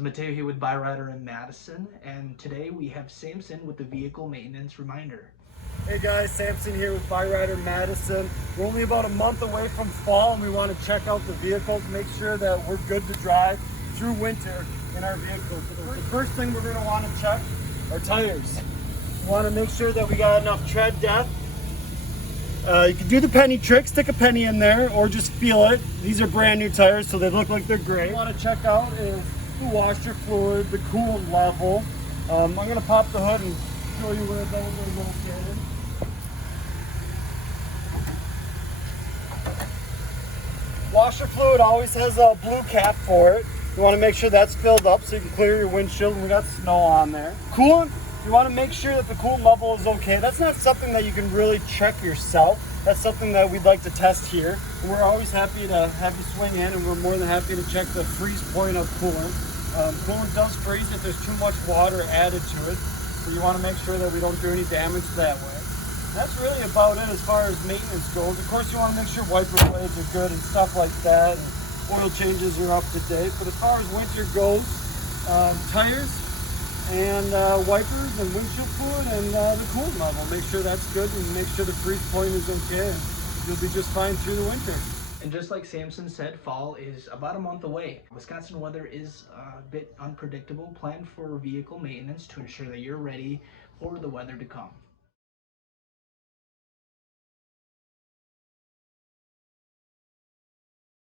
is Mateo here with Byrider Madison, and today we have Samson with the vehicle maintenance reminder. Hey guys, Samson here with Byrider Madison. We're only about a month away from fall and we want to check out the vehicles, make sure that we're good to drive through winter in our vehicles. The first thing we're going to want to check are tires. We want to make sure that we got enough tread depth. You can do the penny trick, stick a penny in there or just feel it. These are brand new tires, so they look like they're great. What we want to check out is the washer fluid, the coolant level. I'm going to pop the hood and show you where those are located. Washer fluid always has a blue cap for it. You want to make sure that's filled up so you can clear your windshield when we got snow on there. Coolant, you want to make sure that the coolant level is okay. That's not something that you can really check yourself. That's something that we'd like to test here. And we're always happy to have you swing in, and we're more than happy to check the freeze point of coolant. Coolant does freeze if there's too much water added to it, so you want to make sure that we don't do any damage that way. That's really about it as far as maintenance goes. Of course, you want to make sure wiper blades are good and stuff like that. And oil changes are up to date. But as far as winter goes, tires and wipers and windshield fluid and the coolant level. Make sure that's good and make sure the freeze point is okay. And you'll be just fine through the winter. And just like Samson said, fall is about a month away. Wisconsin weather is a bit unpredictable. Plan for vehicle maintenance to ensure that you're ready for the weather to come.